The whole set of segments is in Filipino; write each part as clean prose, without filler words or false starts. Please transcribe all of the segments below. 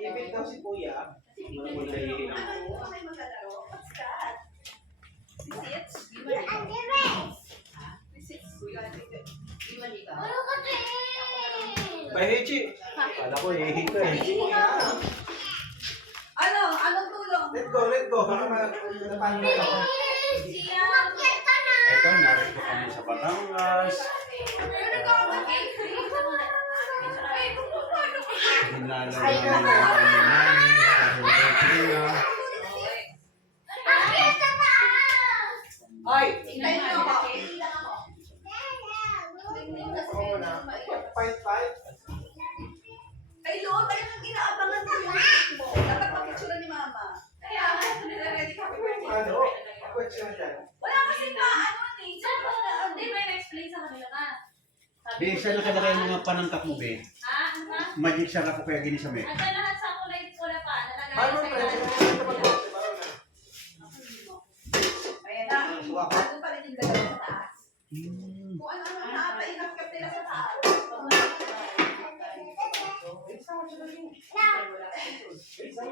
Ibig daw si Kuya. Pahichi. Kala ko hihi ka eh. Anong tulong? Let go. Baka napano ako. Ito, narito kami sa Batangas. Hinalay namin ang aming nanay dahil birthday niya. Ay, hintayin niyo ako. Fight. Ay, Lord, tayo nang inaabangan ko yung mo. Dapat makitsura ni Mama. Kaya, nire-ready ka. Ano? Question dyan. Wala kasi na, Hindi ba explain sa kanila ka? Be, saan nakalagay ang mga panangkap mo, Be? Ha? Ano ba? Magic siya ako kaya ginisame. At lahat sa kulay pa. Paano Nalagay sa presyo? Ayan na. Ano pa rin yung galaw sa taas? Kung ano-ano na painakap nila sa taas.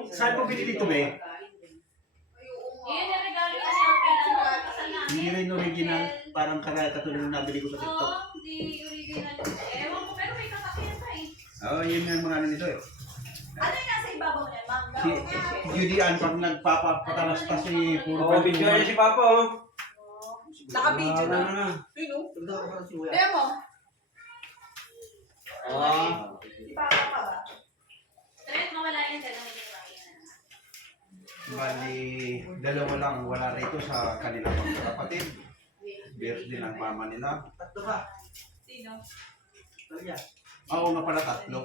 Saan mo binili ito, Be? Yun yung regalo kasi ang kailangan kasal namin. Hindi rin original, parang katulad ng nabili ko sa TikTok. Oo, hindi original. Ewan ko, pero may katakyan pa eh. Oo, yun nga yung mga ano nito eh. Ano yung nasa ibabaw niya? Mangga Si o peche? Judy Ann, pag nagpapatalas pa si puro Oo, video niya si Papa oh. Naka-video na. Sino? Demo. Si Papa pa ba? Stress, mawala yan. Dalawa yung kinakaya na. Bali, dalawa lang wala rito sa kanilang mga kapatid. Birthday ng mama nila. Sino? Oo nga pala, tatlo.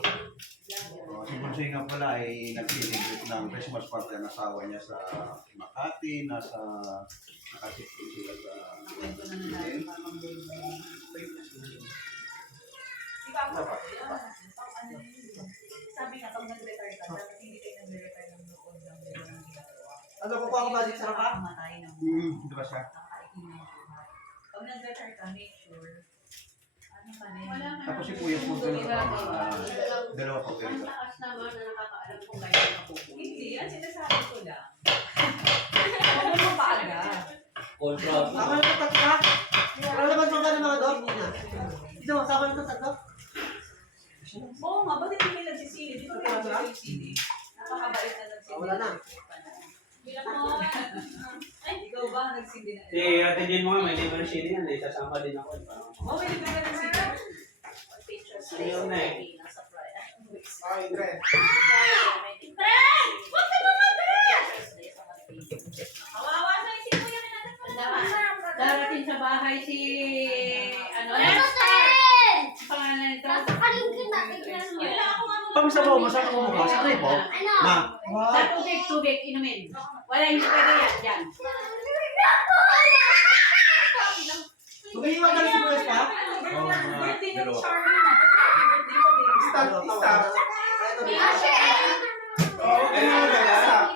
Si Bunsoy nga pala ay nag-celebrate ng Christmas party ang asawa niya sa Makati, nakasipin sila sa Si Papa pa. Sabi nga, pag nag-retire ka, dapat hindi kayo nag-retire ng noon ng ginagawa. Ano ko pa budget sa rapa? Mamatay ng di ba siya? pag nag-retire ka, make sure. Ano ka na Wala yun? ka Tapos si Kuya po dalawa pa kayo. Ang takas naman na nakakaalam kung gano'n mapupunta. Hindi, ang sinasabi ko lang. Ano mo pa agad? Ako na ito ka? Wala naman mga ganun mga dog? Dito, sama nito sa dog? Oo nga, ba't hindi kayo nagsisili? Di ba kayo nagsisili? Napakabait na nagsisili. Wala na. Bilang mo. Ay, ikaw ba nagsindi na? Si Ate Jane mo nga, may libre sini yan. Sasama din ako. Oh, may libre ka nagsindi. Ayaw na eh. Ay, Dre. Tren! Huwag ka mamatay! Kawawa sa isip ko yan natin. Darating sa bahay si ano? Pangalan nito? Yun lang ako nga Pamisabaw mo, saan mo mukha? Sa po? Ma, Sa tubig, inumin. Wala hindi pwede yan. Yan. Tumiiwan ka na si Kuya pa? Birthday na ni Dalawa. Charlie na. Birthday ko din. Stop. Oo, ganun na lang.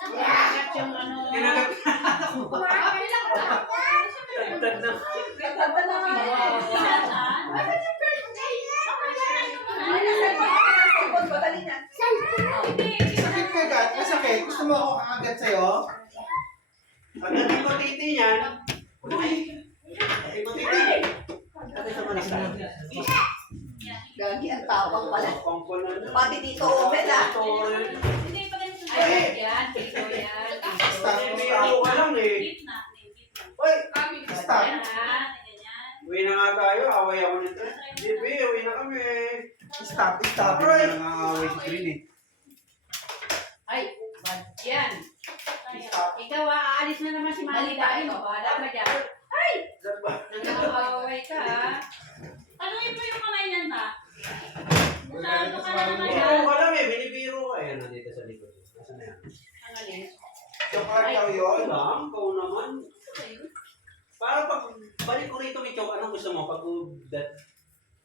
At yung ano. Tagtad na. Ganda na nga. Dali na. Sakit ka agad? Masakit? Gusto mo ako kakagat sa'yo? Pagdating ko titi niyan, Ati ko titi. Ati sa malas na. Gagi, ang tapang pala. pangpon na na. Pati dito, open ah. Hindi pa ganito. Ay, yan. Dito yan. Stop. Biro ka lang eh. Gitna. Uy! Stop. Yan. Ganyan. Uwi na nga tayo, away ako nito. Bibi, uwi na kami. Stop. sabi Uy! na nangangaaway si Trin eh. Ay, bad yan. Stop. Ikaw, aalis na naman si Mali tayo. Wala ba dyan? Nangangaway ka, ha? Tanungin mo yung kamay niyan ba? Masyado ka na naman Biro yan. ka lang eh, binibiro ka. Ayan, nandito sa likod. Nasaan na yan? Ang alis. Chocolate daw yun. Lang, ikaw naman. Para pag balik ko rito may chocolate, anong gusto mo? Pag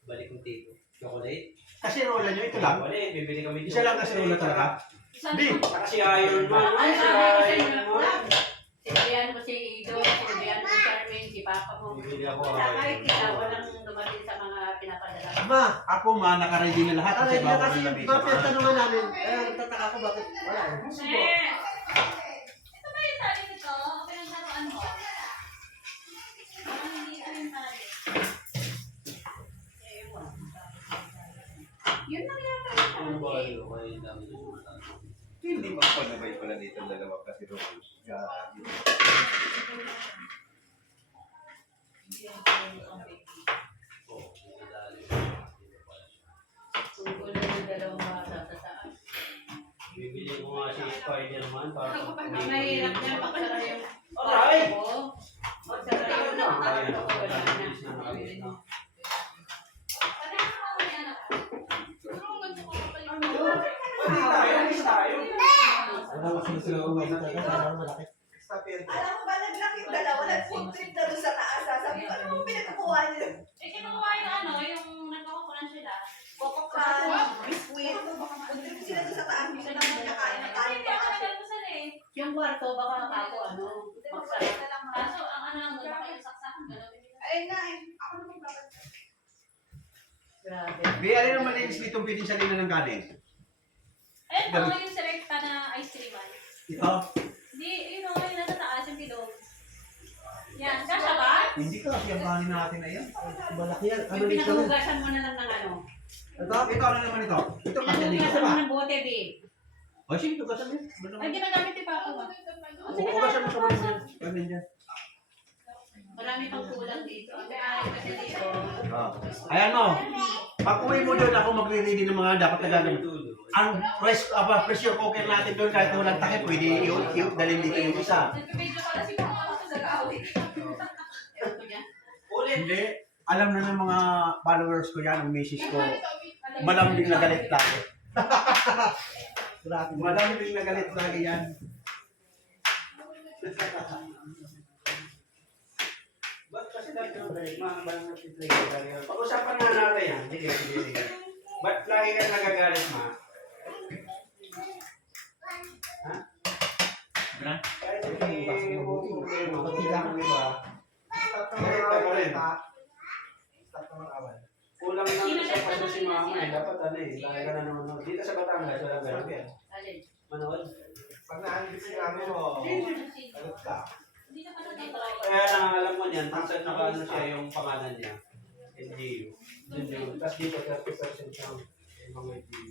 balik ko dito. Chocolate? Kasi rola nyo, ito lang. Chocolate, bibili kami Isa lang kasi rola talaga. Di. Saka si Iron Man. Ano, Si ano, Iron Man. Sinabihan mo si Ido, sinabihan mo si Charmaine, si Papa mo. Bibili ako. Wala, kahit ikaw, walang dumating sa mga pinapadala. Ma, Ako ma, nakaready na lahat kasi aray na bago kasi na mga lamesa. pinatanungan namin. Tataka ko bakit wala eh. Ito ba yung tali nito? Pinaglaruan mo? Parang hindi ito yung tali. Yun lang yata. Ano ba yun? Okay, dami na yung mata. Hindi mapanabay pala dito ang dalawa kasi rules. Oo, nadali. Tungkol na yung dalawang bata sa taas. Bibili ko nga si Spider-Man para Ang mahirap niya, pagsara yung Aray! kwarto. Pagsara yung kwarto ko, wala na. Pareho ka mo yan ako. Ang ganito ko pa yung Alis tayo. Wala kasi sila umakita kasi parang malaki. Alam mo ba, naglaki yung dalawa, nag-food trip na doon sa taas. Sabi ko, ano mo pinagkukuha niyo? Eh, kinukuha yung ano, yung nagkakukulan sila. Coco Crunch, biscuit. Food trip sila doon sa taas. Hindi na nakain na Kasi kain hindi pa ako kasi. nagkakusan eh. Yung kwarto, baka ako, ano, magsara. Kaso, ang ano lang doon, baka yung saksak, gano'n. Ayun na eh. Ako naman babad. Grabe. Biyari naman malinis nitong pwedeng salina ng galing. Eh, ito yung selecta na ice cream. Ito? Hindi, yun o, yung nasa taas yung pilog. Yan, kasha ba? Hindi ka kasi ang kanin natin na yan. Malaki yan. Ano Yung dito? pinakahugasan mo na lang ng ano. Ito? Ito ano naman ito? Ito kasi dito Pinakahugasan mo ba? ng bote, be. O sige, ito kasi mo. Ay, ginagamit ni Papa mo. Ugasan mo sa mga dyan. Kanin dyan. Marami pang kulang dito. Ang kaya kasi dito. Ayan mo. Pag uwi mo doon, ako magre-ready ng mga dapat na gagawin. Ang pressure cooker natin doon, kahit walang takip, pwede dalhin dito yung isa. Nagpipidyo pala si Mama ako sa gawin. Ewan ko dyan. Ulit. Hindi. Alam na ng mga followers ko yan, ang misis ko. Malambing na galit lagi. Grabe. Malambing na galit lagi yan. Ba't kasi dahil yung pag-usapan na natin yan. Sige, sige, sige. Ba't lagi ka nagagalit, ma? Ha? Ano? Kahit hindi mo problema, Pati lang. di ba? Galit ka pa rin. Kulang lang sa paso si mama eh. Dapat ano eh, lagi ka nanonood. Dito sa Batangas, wala ganun yan. Alin? Manood. Pag naandit si Rami mo, alut ka. Hindi na pala dito. Kaya lang alam mo niyan, kung saan nakaano siya yung pangalan niya. NGU. NGU. Tapos dito, 30% siyang mga NGU.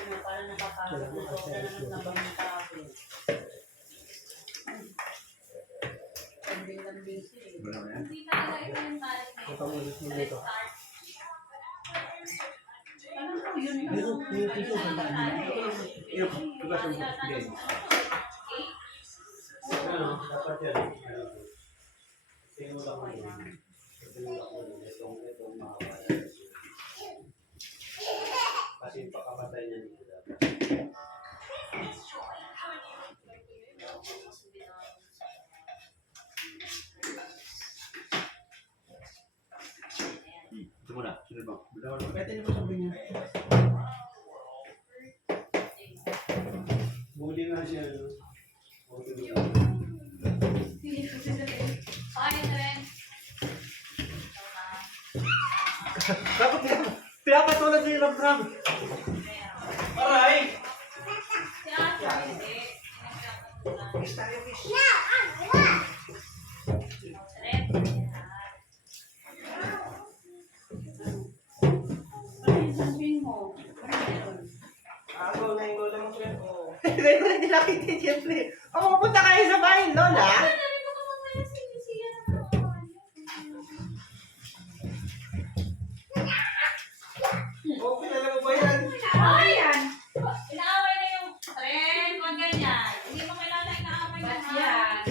Ano, parang nakakasok na ito. Wala naman nabang ng tao. Lambing-lambing siya eh. Wala na yan. Hindi talaga ito yung tali na Ito mo ulit mo dito. Alam ko yun Yung piso sa daan. Yung ugasan mo. Yes. Ano, dapat yan. Tingnan mo lang mo. Tingnan mo lang mo. Itong mahaba. Kasi yung pakapatay niya dito dapat. Ito muna. Sunod mo. Pwede niyo mo sabihin niya. Buli nga siya. No? Kain na rin. Dapat pinapatulad si Ram. Aray! Si Ate, hindi. Fish tayo, fish. Ano yung lambing mo? Ano meron? Ako na yung lola mo siya. Oo. Hindi ko rin nakita, siyempre. Kung pupunta kayo sa bahay, Lola. Oh, kilala mo ba yan? Ano yan? Inaaway na yung trend, huwag ganyan. Hindi mo kailangan inaaway Ba't na. yan?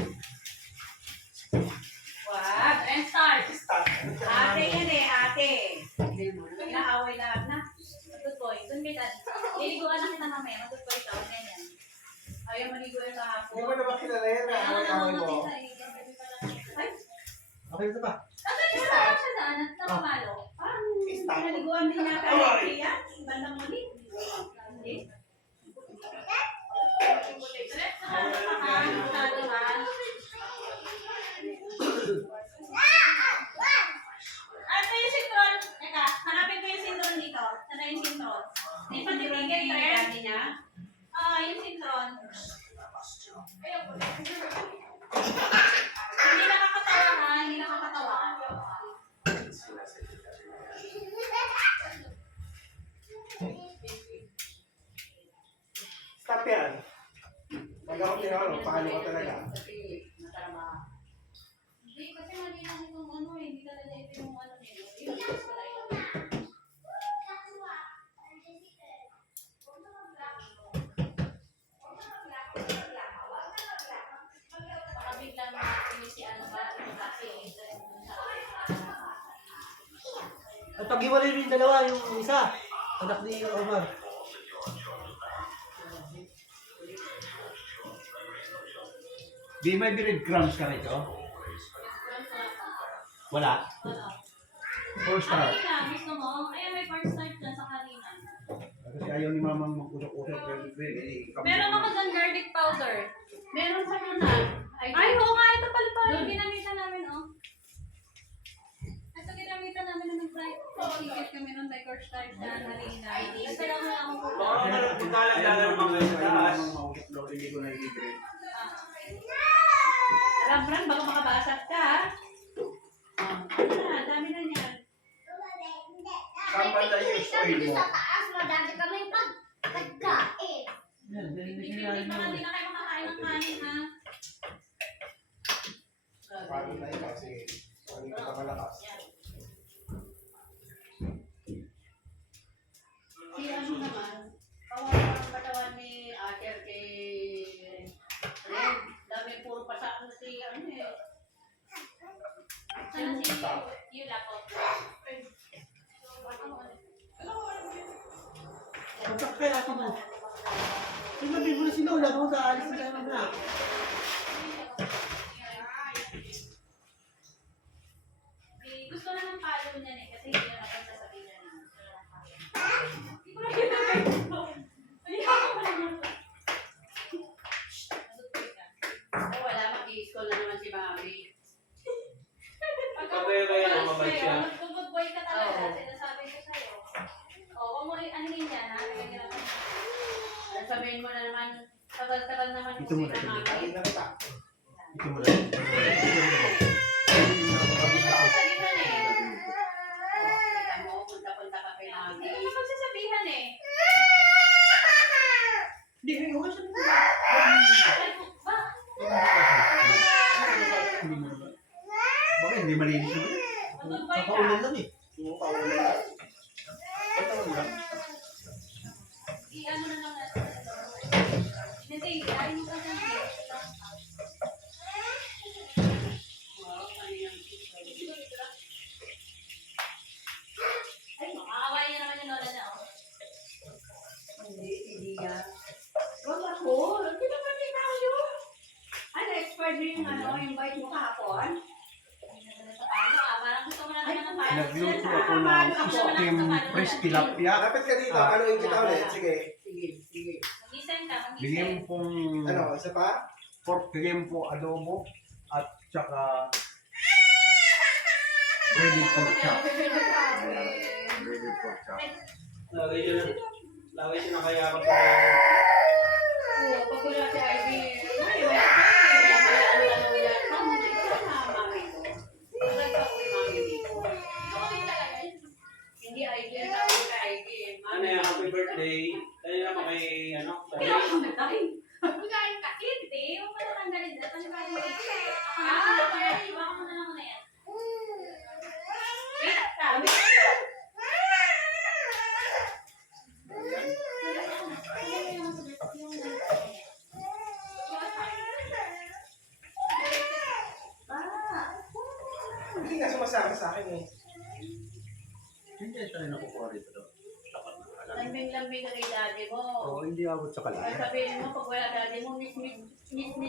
What? Trend start. Ate yan eh, ate. Hindi mo. Inaaway lahat na. Matutoy. Doon kay dad. Liliguan na kita mamaya. Matutoy ka. Huwag ganyan. Kaya maligo yan Hindi kahapon. mo naman kilala yan. Away-away mo. Okay, ito pa. Siya saan? Nakapalo. Parang naliguan din niya kaya siya. Bandang muli. Hindi. Ito yung sintron. Teka, hanapin ko yung sintron dito. Sana yung sintron. May patitigay ka rin. Dati niya. Yung sintron. Hindi nakakatawa ha, hindi nakakatawa. Stop yan. Pag ako tinawag, paano ka talaga? Hindi, kasi mali lang itong ano eh. Hindi talaga ito yung ano nila. Yung mas wala ito. Baka biglang si ano ba, yung kasi At pag-iwalay rin yung dalawa, yung isa. Anak ni Omar. Di may breadcrumbs ka rito? Wala? Four star. Ano na, gusto mo? Ayan, may first start dyan sa kanina. Kasi ayaw ni mamang mag-usap-usap. Meron ako dyan garlic powder. Meron pa nun na. Ay, oo nga, ito pala pa. Yung ginamitan namin, oh. Ito ginamitan namin na nag-fry. Sikit kami nun by course start dyan, halina. Kasi lang na ako po. Baka ka lang punta lang dyan ng mga sa taas. Hindi ko na-i-grade. Alam, baka makabasag ka. Ano na, dami na niyan. Saan ba tayo yung oil mo? Yan, galing na Hindi sila. na kayo makakain ng kanin, ha? Paano na yun kasi hindi ka malakas. Si ano naman, kawawa ang katawan ni Aker kay Red. Dami puro pasakot si ano eh. Sana si Yula po. Kontak kayo ako mo. Tingnan mo na si Lola, kung saan alis na tayo na. Gusto na ng palo niyan eh, kasi hindi na napagsasabihan niya. Hindi ko na ginagawa. Ay wala, mag-i-school na naman si Mami. Kaya na mabait siya. Mag-good boy ka talaga, Oo. sinasabi ko sa'yo. Huwag mo ano yun yan, ha? Nagagirapan ka. At sabihin mo na naman, tagal-tagal naman Ito mo na, si Mami. Ayun na kita. Ito mo lang. Pagsasabihan eh. Kita mo, punta-punta ka kay Mami. Hindi ko pagsasabihan eh. Hindi, yung kasi Ay, ba? Bakit hindi malinis naman? Mag-good boy ka. kakaulan lang eh. Yung paulo na. Ba't naman lang? I-ano na lang natin. Hindi, ayaw mo ka dyan eh. Ay, makakaway niya naman yung lola niya, oh. Hindi yan. Wag ako, hindi naman din tayo. Ano, expert din yung ano, invite mo kahapon? Parang gusto mo na naman ng palo. Nagluto ako ng steam fresh tilapia. Lapit ka dito. Paluin kita ulit. Sige. Sige, sige. Mag-isend ka, mag-isend. Bigyan pong Ano, isa pa? pork limpo adobo at saka breaded pork chop. Breaded pork chop. Lagay siya na kaya ako sa... Oo, pag wala si Ivy, ay, wala ano yan. Tama, dito na, Mami ko. Tagal ka kay Mami dito. Hindi Ivy, ang tawag kay Ivy. Ano yan, happy birthday. Tayo naman kay, ano, Kaya ako nagkain. Magkain ka. Hindi, huwag mo na tanggalin dyan. Ano ba yung baka mo na lang na yan. Wait, sabi. Hindi nga sumasama sa akin eh. Hindi tayo nakukuha rito. Lambing-lambing na kay daddy mo. Oo, hindi ako Takot sa Kaya sabihin mo, pag wala daddy mo, miss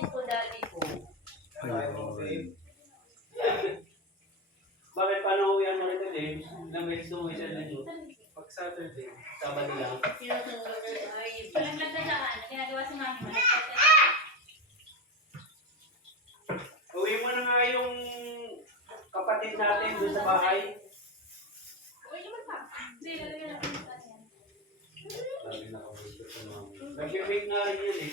ko daddy ko. Bakit paano uwihan mo rin James? Na may suwi siya na yun. Pag Saturday, Sabado lang. Sinusunod na ay, Palaglag na dyan. Ginagawa si mami. Uwi mo na nga yung kapatid natin doon sa bahay. Hindi, lalagyan natin sa kanya. Nag-bake nga rin yun eh.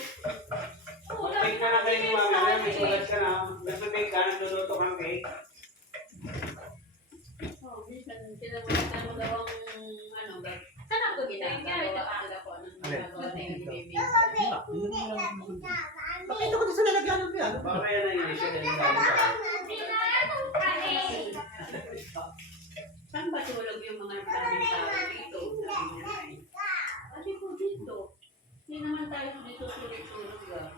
Oo, Mag-bake ka na kayo ni mami. May sulat ka na. Nag-bake ka, nagluluto kang cake. oh, minsan, sinabutan mo daw ang, ano, ba? Saan ako Ginagawa sila po ng ginagawa na yung baby. Nakita ko din sa lalagyan ng piano. Baka kaya na-inisip din yung dami sa Saan ba tulog yung mga maraming tao dito? Kasi po dito. Hindi naman tayo dito tulog-tulog lang.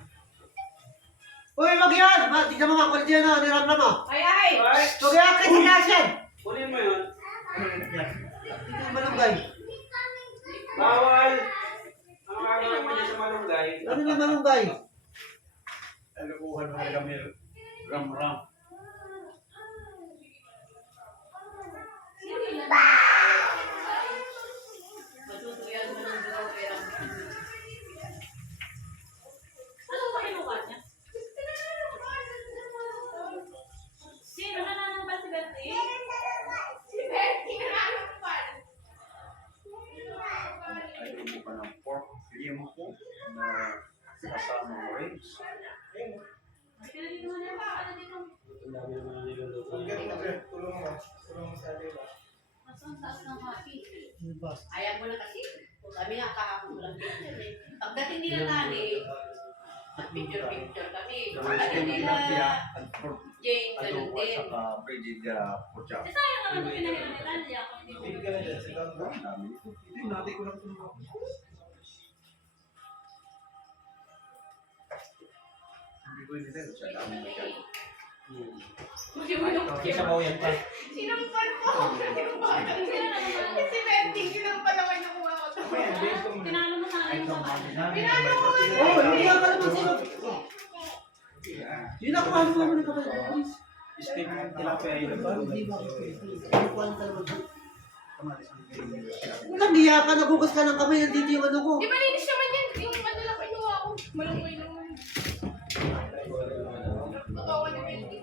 Uy, wag yan! Tignan mo mga kulit yan, niramdam mo. Ay, ay! Ay! Wag yan, kasi nasyan! Kunin mo yun. Ito yung malunggay. Bawal! Ang gagawin mo niya sa malunggay. Ano yung malunggay? Talukuhan mo na kami. Ram-ram. Matutuyan mo ng dugo pero Ano ba kinuha niya? Sino nananampal si Bertie? Ayaw mo pa ng pork. Bigyan mo po na kasama mo ribs. Pinagin mo na ano dito? Ang dami naman ang niluluto Tulong niya. mo. Tulong mo sa diba? Mas ang taas ng happy. ayaw mo na kasi. Kung kami nga kahapon lang picture eh. Pagdating nila nani, picture kami. Pagdating nila Jane, ganun Adobo at din. saka breaded porchop. Eh, sayang naman ito pinahiram ni Tanya. Ako hindi Hindi ko. ka na dyan sa down. Ang dami. Hindi, natin ko lang tulungan. Hindi ko hindi sa dami masyado. Kisa mo yan pa. Sinampal mo. Si Betty, sinampal naman yung kuha ko. Pinalo mo sa akin sa bahay. Oh, hindi yan ka naman sino. Yun ako ano mo ng kapatid. Steak tilapia yun. Hindi ba ako? Ano ka naman? Walang niya ka, nagugas ka ng kamay, dito yung ano ko. Di ba linis naman yan? Yung ano lang kinuha ko. Malungkoy naman. Nakawa ni Betty.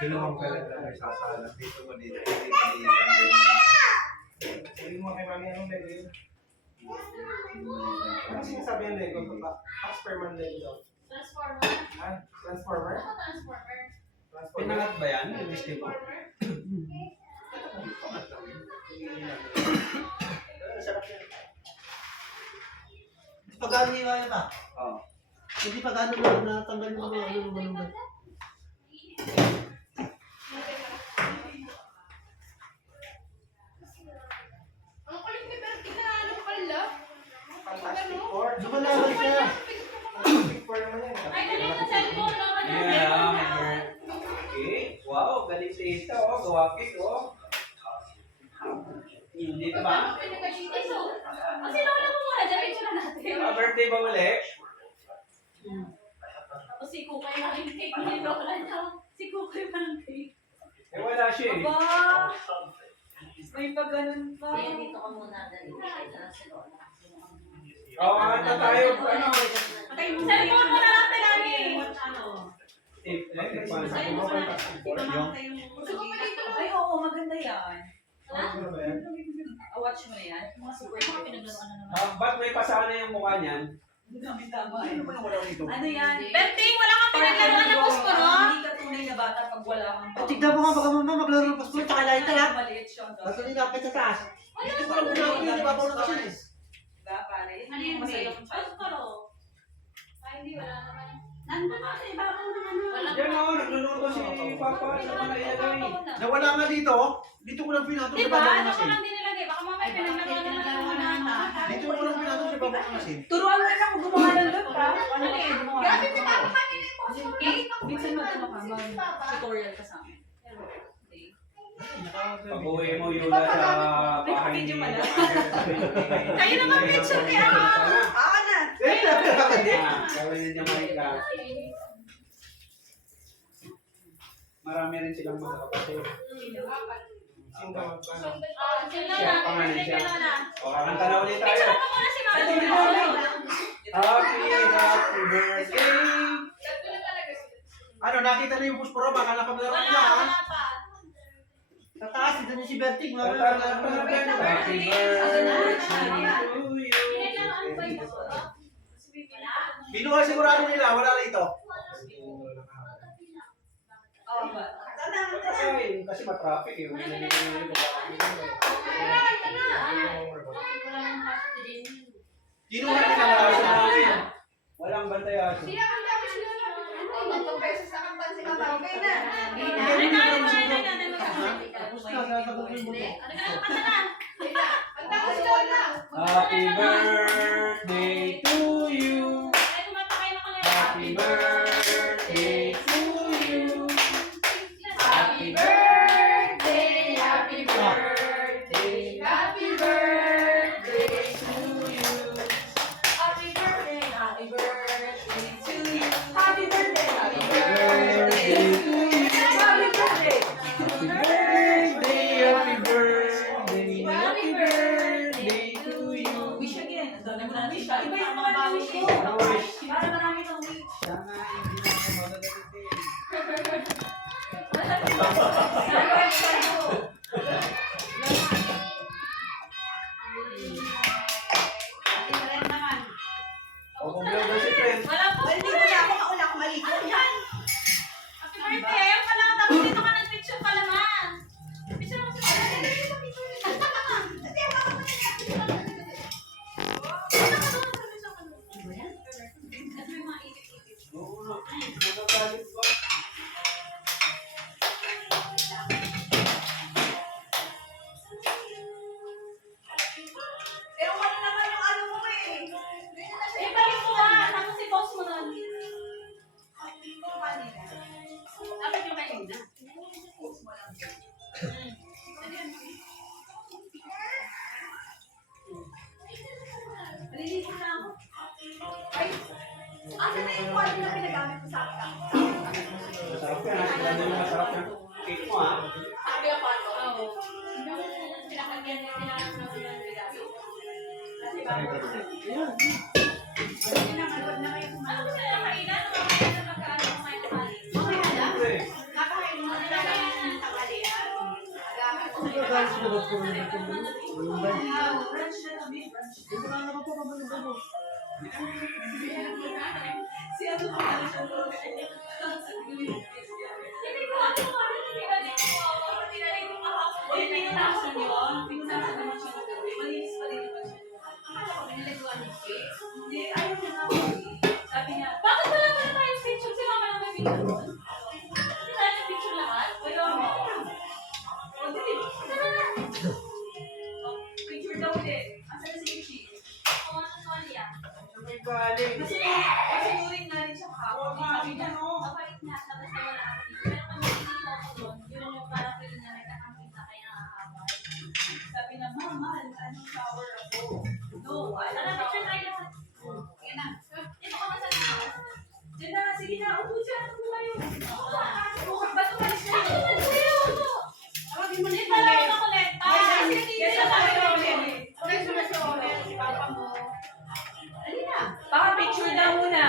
Dalawang pala na may sasalat. Dito mo dito. Sabi mo kay mami anong Lego? Ano sinasabi yung Lego? Transformer Lego. Transformer? Ah, Transformer? Ano transformer? Transformer? Pinangat ba yan? Yung steak mo? Pag-ano yung ano pa? Oo. Hindi pag-ano na natanggal yung mga ano yung malunggay. Ang kulit ni Betty na ano pala. Fantastic Four. Lumalaban siya. Fantastic Four naman yan. Ay, dali sa cellphone. Naman Yeah. Okay. Wow, galing si Ita. Oh, gawa cake. Oh. Hindi ka ba? Ito. Kasi lola mo muna dyan. Picture natin. Birthday ba ulit? Tapos si Kukay na yung cake. Hindi lola niya. Si Kukay pa ng cake. Eh, wala siya eh. Aba! May pa ganun pa. Kaya dito ka muna dali. Sa lola. Oo, ata tayo. Ano? Cellphone mo na lang Telani. Ano? Electric fan. Sa'yo mo na. Gusto ko pa dito. Ay, oo, maganda yan. Ha? Ano ba yan? Watch mo na yan. Mga super Pinaglaruan na naman. Ba't may pasana yung mukha niyan? Tama. Ano ba yung wala dito? Ano yan? Berting, wala kang pinaglaruan na gusto, no? Hindi ka tunay na bata pag wala kang At tignan mo nga, baka mama maglaro ng pasport, tsaka lahat na lang. Maliit siya. Basta nilapit sa taas. Dito ko lang pinapin, di ba? Puro kasi. Diba, pare? Ano yun, Masaya babe? kung Pasparo. Ay, hindi, wala naman. Nandun na sa ibabaw ng ano. Walang Yan o, nagluluto si Papa sa mga ilagay. Nawala nga dito. Dito ko lang pinatong Di sa ba? baba ng Ano ko asin. lang din nilagay? Baka mamaya pinaglaruan naman ng mga nata. Dito ko lang pinatong sa baba ng asin. Turuan mo rin ako gumawa ng look, ha? Ano Ano yun? gumawa? Grabe, pinapakanin mo yung Minsan mag-ano ka, mag-tutorial ka sa amin. Okay. Pag uwi mo yun sa bahay ni Kayo naman picture ni ano. Ako na. Gawin niya Marika. Marami rin silang mga kapatid. Sino ba? Siya, pangalan siya. O, kakanta na ulit tayo. Picture mo muna si Mama. Happy birthday! Ano, nakita na yung pusporo, baka nakablaro Wala, na ha. wala pa. Sa taas, ito niya si Berting. Happy birthday to you! Kailangan ba yung pusporo? Wala. Binuha sigurado nila, wala rito. Kasi matraffic eh. Kinuha nila, wala rito. Walang bantayan. Beses na kang pansin ka ba? Okay na. Tapos na, sasagutin mo to. Pagtapos doon na. Happy birthday to you! Happy birthday to you! Happy birthday! Happy birthday! Happy birthday to you! Happy birthday to you. Happy birthday. Happy birthday to you! Happy birthday. Happy birthday! Happy birthday! Happy birthday to you! Wish again. Ang dami mo na wish. Iba yung mga wish ko. Para marami kang wish. Sana hindi na ako magagalit. O kung meron si friend, Walang Well, hindi ko na ako mauna akong maligo. Yan. Happy birthday. Wala. Tapos dito ka nag-picture pa naman. Picture mo si Mama. oo na, magagalit pa. Pero wala naman yung ano mo eh. Eh, balik mo na. Tapos i-post mo na. Dapat yung kayo na. Maliligo na ako. Ay, asan na yung kwali na pinagamit ko sa akin? Masarap yan, sigurado yung masarap yan. Cake mo ha. Sabi ako ano? Oo. Pinakagyan niya, pinakagyan niya. Pinapanood na kayo Ano ba sila nakainan? Nakainan na magkano kumain ng mali? Okay na? Siyempre. Nakakain mo na lang ng tanghalian. Agahan ko Ano ba, guys, lumot ko na dito? Ano ba? Brunch na kami, brunch. Dito na naman po, kabalo-balo. Si ano pa na siya doon? Hindi ko ano kung ano yung tinalig ko. Tinalig ko kahapon. O yung pinunasan yun. Pinunasan naman siya kagabi. Malinis pa rin naman siya. Akala ko biniliguan ni Kate. Hindi, ayaw niya na ako eh. Sabi niya, Bakit wala pa na tayong picture? Si Mama lang may picture doon. Hindi tayo nag-picture lahat? wala mo. O, dili. Picture daw din. Asan na si Kichi? Oo, ano sorry ah. May galing. Kasi uring na rin siya kahapon. Sabi niya, Mabait na. Tapos na wala ako dito. Pero pag nakikita ako doon, yun yung parang feeling na nagkakampita kaya nakakawal. sabi na, Mama, anong shower ako? No, Tara, alam picture tayo lahat. Sige na. Dito ka ba sa taas? Diyan na, sige na. Upo dyan. Upo kayo. Ba't umalis na Ano yun? naman sa'yo? Tawagin mo Hindi pala ako makolekta. Yes, tayo. Next mo na si Omer, si Papa mo. Dali na. Baka picture daw muna.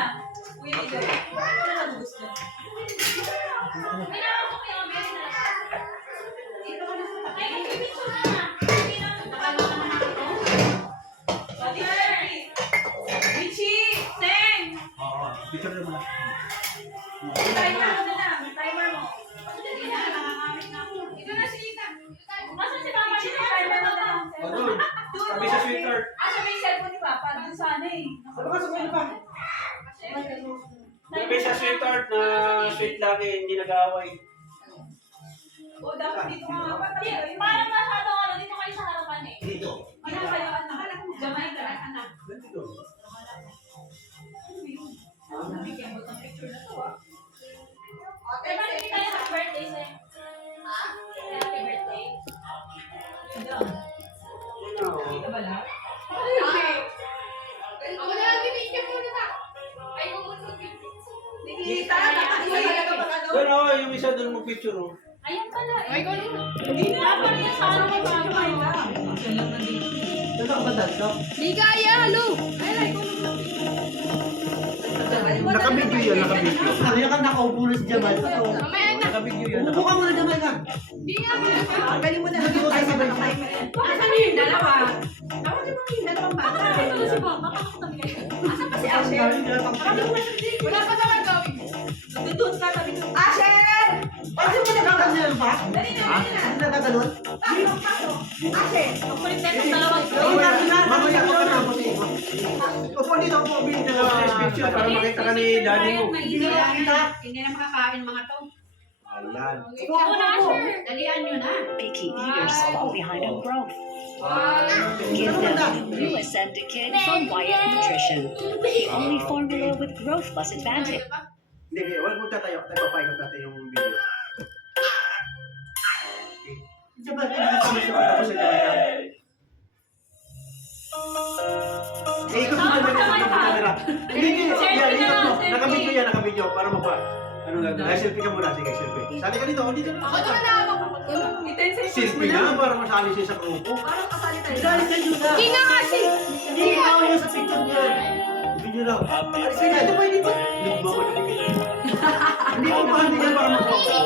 Uy, ito. Ano na nabugos niya? Kailangan ko kayo ang na. Dito ka na sa tabi. Ay, picture na. Hindi na ako Richie! Seng! Oo, picture naman. Timer mo na lang. Timer mo. Dali na, nakakamit na ako. Ito na si Ita. Nasaan si Mama? Richie, timer mo na lang. O doon, sabi sa sweetheart. Asa may cellphone ni Papa? Doon sana eh. Ano ka, sabay na pa? Sabi sa sweetheart na sweet lagi, hindi nag-aaway. O dapat dito nga pa. Hindi, parang masyadong ano, dito kayo sa harapan eh. Dito. Pinapayaan na. Jamaica. Ganito. Ano yun? Nabigyan mo ng picture na to ah. Ay, bakit hindi tayo happy birthday sa'yo? Ha? Happy birthday. Kita ba lahat? Ako na lang binigyan mo na. Ay, kumusog. Nikita, nakakita ka pag ano. Doon oh, yung isa doon mag-picture oh. Ayan pala eh. Ay, kung Hindi na. Dapat niya sa ano ko Dito ka ba dito? Ligaya, hello! Nakabidyo yun, nakabidyo. Kanina ka nakaupo na si Jamal. Mamaya na. Nakabidyo yun. Upo ka muna, Jamal ka. Hindi nga. Galing mo na. Dito tayo sabay. Bakit ano yung dalawa? Bakit yung dalawang bata? Bakit ito si Mama? Bakit ako tabi kayo? Asan pa si Asher? Wala pa naman gawin. Doon ka tabi ko. Asher! Kasi mo nagkakagalan pa? Dali na, Ha? dali na. Hindi nagkagalan? Pasok, pasok. Asher! Magkulit tayo sa dalawang ito. Mamaya ka na ako sa iyo. Upo dito, upo. Bili na Next picture para makita ka ni daddy mo. Hindi na makita. Hindi na makakain mga to. Ayan. Upo na, Asher. Dalian nyo na. Picky eaters fall behind on growth. Wow! Give them the newest Kid from Wyatt Nutrition, the only formula with growth plus advantage. Hindi, wala mo tatayo. Tayo papaikot natin yung video. Jamal, Tapos ito na. Ikot mo naman yung camera. Hindi, yan, ikot mo. Nakabidyo yan, nakabidyo. Para mapa. Ano gagawin? Ay, selfie ka muna. Sige, selfie. Sali ka dito, dito na. Ako naman na ako. Selfie na, para masali siya sa grupo. Parang kasali tayo. Dali ka yun na. Hindi nga kasi. Hindi ka ako yun sa picture niya. Video lang. Sige, ito pwede ba? Hindi mo pa hindi para makuha ko.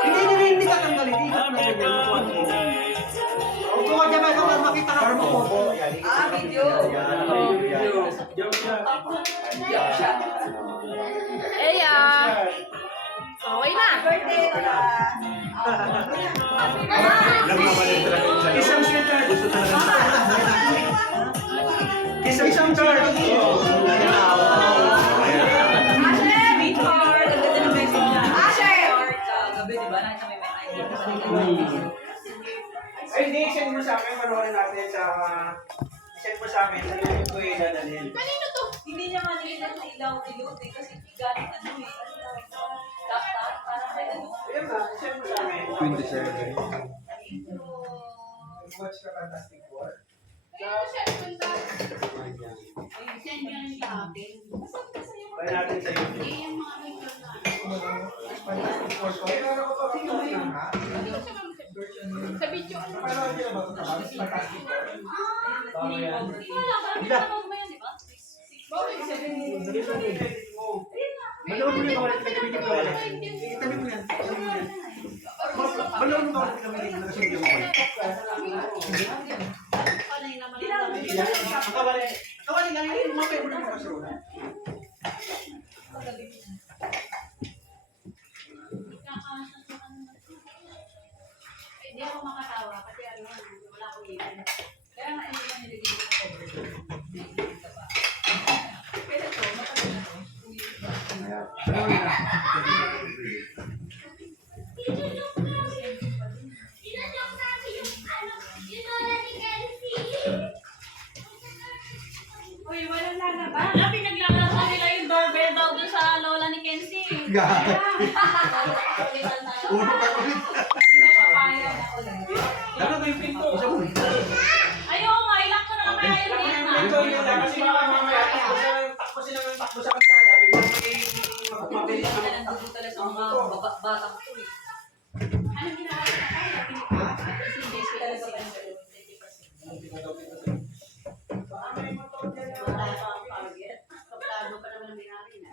Hindi ka tanggalin. Hindi ka tanggalin. Makuha mo. Upo ka Jamal, ka para makita ka. Para makuha ko. Ah, video. Joke siya. Eya. Okay na. Birthday na. Nagmamalit talaga yung sa'yo. Isang sweater. Gusto talaga. Isang card. Asher! Sweetheart! Ang ganda ng message niya. Asher! Gabi, di ba? Nakita mo yung may Ay, hindi. Send mo sa akin. Panoorin natin sa... Send mo sa akin. Ano yung ko dadalhin? Kanino to? Hindi niya manilitan na ilaw-ilaw eh. Kasi galing ano eh. Ano tawag ito? Laptop. Parang may ano. Ayun na. Send mo sa akin. 27. Watch ka Fantastic Four. Kanino siya punta? Send nyo lang sa akin. Try natin sa YouTube. Eh, yung mga picture na ano. Fantastic Four. Kailangan ko pa. Sino ba yun? Sa video. Napanood niyo na ba ito sa Fantastic Four? Bago yan. Wala, parang pinapanood mo yan, di ba? Hindi sa edit mo. Manood mo yung kawalit na gamitin ko. Itabi mo yan. Manood mo kawalit na gamitin ko. Kasi hindi mo kawalit. Panay naman Hindi ang namin dami. Kawalit. Kawalit lang yun. Mga favorite mo kasi. Hindi ako makatawa kasi ano, wala akong ipin. Kaya nga hindi ko nilagay ko sa cover. Pero ito, matagal na to. Uy, walang lalabas. Ah, pinaglalaro nila yung doorbell daw dun sa lola ni Kenzie. Uno pa ulit. Napapaya na ulit. Ano ba yung pinto? Ayaw, mailak ko na kaya yun din. Ito yun lang. Kasi baka mamaya takbo sila ng takbo sa kalsada. Biglang may mabilis Hindi na ka nandudutala sa mga batang ko eh. Anong ginawa ko? Kasi hindi sila sa kanila. Wala pa ang target. Kaplado pa naman ang binari na.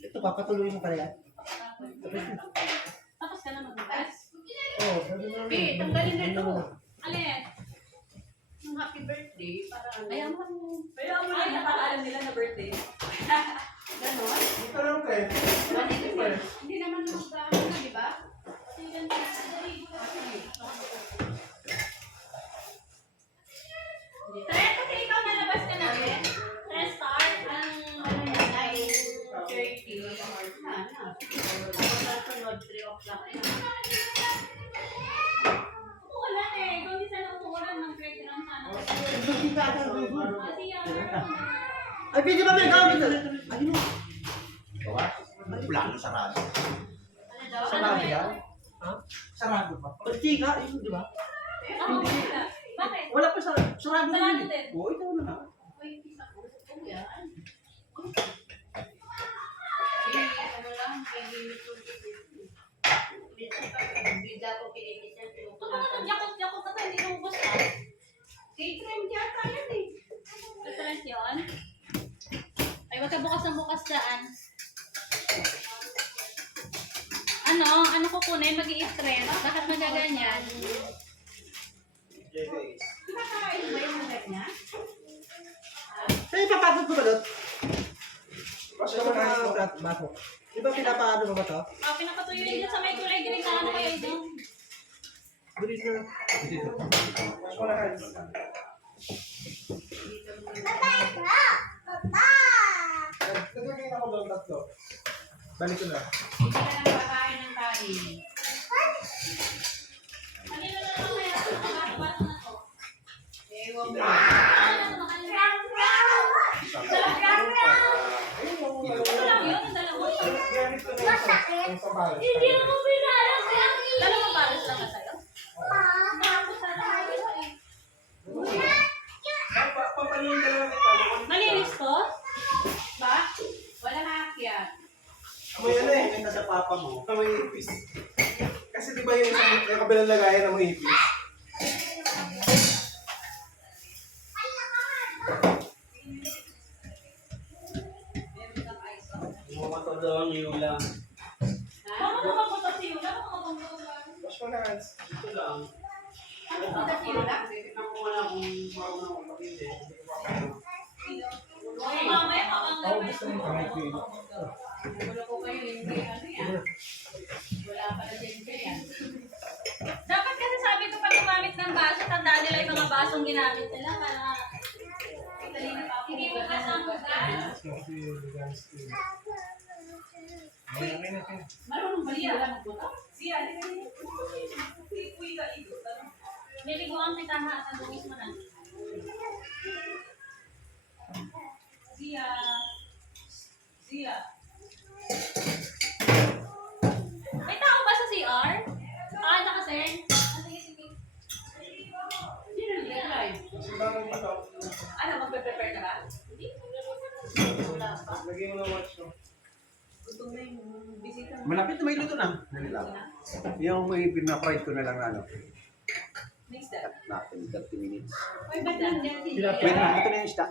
Ito, papatuloy mo kaya. Tapos ka na magbukas. Oo, sabi mo. B, tanggalin na ito. Alin? Yung happy birthday, para ano. Ayaw mo. Pero ako na nakaalam nila na birthday. Ganon. Ito lang, pre. Hindi naman magdaan na, di ba? Tres, kasi ikaw nalabas ka na rin. Tres start. Ang ano yan ay 30. Sana. Sunod 3 o'clock. umuulan eh. Kung di sana umuulan ng break lang sana. Hindi ka ata gusto. Kasi yan. Ay, pwede ba may gamit? Ayun mo. Gawa? Wala na sarado. Ano daw? Sarado Ano yan? Ha? Sarado pa. Pagtika, yun, di ba? Oo, bakit? Wala pa sarado. Sarado Sarado yun. din. Oo, ikaw na. Uy, isa ko. Oo, yan. Ano lang, kay Bida ko kinikisan, Ito naman, yakot-yakot na tayo, hindi naubos ah. K-trend yata yan eh. Reference yun. Ay, wag ka bukas ng bukas daan. Ano kukunin? Mag-i-trend. Bakit magaganyan? Nakakain ba yung mga ganyan? Ay, papasok ko ba doon? Basta Ito naman na ang plat, baso. Di ba pinapaano mo ba to? Pinapatuyo yun dyan sa may kulay green na ano kayo doon. Green na. Basta na hands. Nagagawin ako doon tatlo. Balik ko na. Hindi ka lang kakain ng kain. Kanina na lang kaya sa bato-bato na to. Ewan mo. Ito lang yun, yung dalawa. Gamit ko na yung sa balas. mo pinalas yan. Dalawang balas lang na sa'yo? Tapos sana kayo eh. Papaliin ka lang kita. Malinis to? Ba? Wala haakyat. Amoy ano eh. Ito sa papa mo. Amoy ipis. Kasi di ba yung kabilang lagayan amoy ipis? Bumato daw ang Yula. Baka makapunta si Yula, baka makapunta. Basta na hands. Ito lang. Ano punta si Yula? Titignan ko muna kung marunong ako mag-hindi. Ay, mamaya Ako gusto mo kami ko yun. Wala ko kayo hindi ano yan. Wala pala din yan. Dapat kasi sabi ko pag gumamit ng baso, tandaan nila yung mga basong ginamit nila para hindi mo kasamutan. Marunong ba niya? Wala magbuto? Siya, uy ka ito. Niliguan kita ha, at agungis mo na. Siya. May tao ba sa CR? Pakita kasi. Sige, sige. Sino nag-reply? Ano, magpe-prepare ka ba? Wala pa. Lagay mo na watch no. Gusto mo yung bisita mo. Malapit na may luto na. Yung may pina-fried ko na lang na ano. Next step. Natin 30 minutes. Ay, ba't nandiyan si Wait na, ito na yung isda.